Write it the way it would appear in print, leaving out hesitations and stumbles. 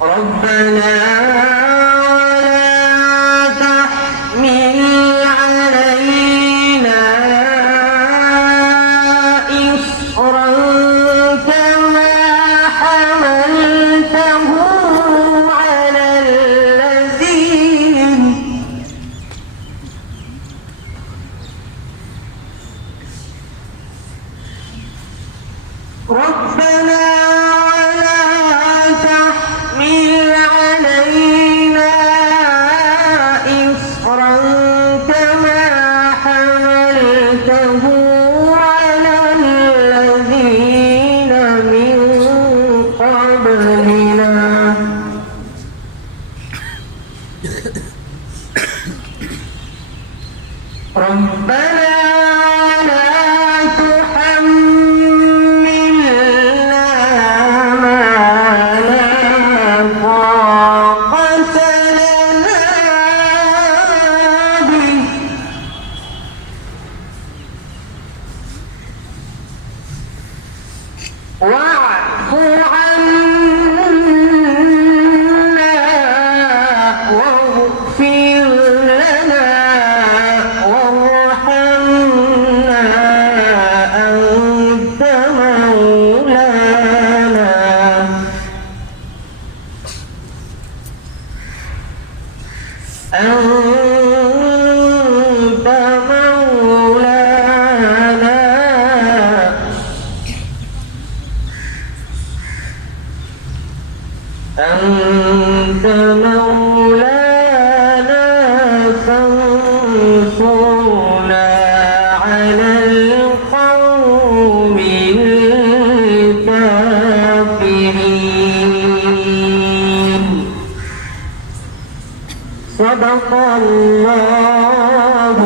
ربنا ولا تحمل علينا إصرا كما حملته على الذين ربنا ربنا لا تحملنا ما لا طاقة لنا به واعف عنا واغفر لنا وارحمنا أنت مولانا أنت مولانا أنت مولانا فانصرنا على القوم الكافرين صدق الله